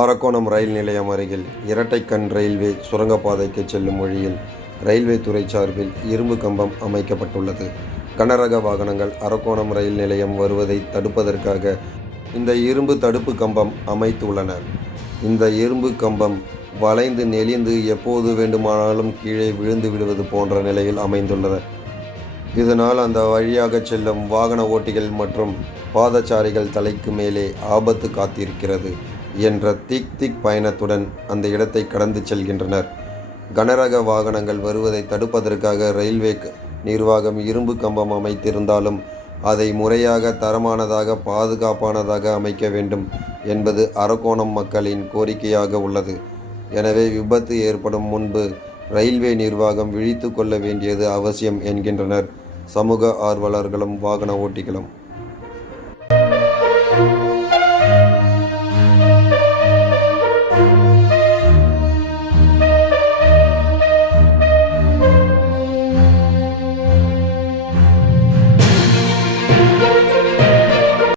அரக்கோணம் ரயில் நிலையம் அருகில் இரட்டைக்கண் ரயில்வே சுரங்கப்பாதைக்கு செல்லும் வழியில் ரயில்வே துறை சார்பில் இரும்பு கம்பம் அமைக்கப்பட்டுள்ளது. கனரக வாகனங்கள் அரக்கோணம் ரயில் நிலையம் வருவதை தடுப்பதற்காக இந்த இரும்பு தடுப்பு கம்பம் அமைத்துள்ளனர். இந்த இரும்பு கம்பம் வளைந்து நெளிந்து எப்போது வேண்டுமானாலும் கீழே விழுந்து விடுவது போன்ற நிலையில் அமைந்துள்ளது. இதனால் அந்த வழியாக செல்லும் வாகன ஓட்டிகள் மற்றும் பாதச்சாரிகள் தலைக்கு மேலே ஆபத்து காத்திருக்கிறது என்ற திக் பயணத்துடன் அந்த இடத்தை கடந்து செல்கின்றனர். கனரக வாகனங்கள் வருவதை தடுப்பதற்காக ரயில்வே நிர்வாகம் இரும்பு கம்பம் அமைத்திருந்தாலும் அதை முறையாக தரமானதாக பாதுகாப்பானதாக அமைக்க வேண்டும் என்பது அரக்கோணம் மக்களின் கோரிக்கையாக உள்ளது. எனவே விபத்து ஏற்படும் முன்பு ரயில்வே நிர்வாகம் விழித்து கொள்ள வேண்டியது அவசியம் என்கின்றனர் சமூக ஆர்வலர்களும் வாகன ஓட்டிகளும்.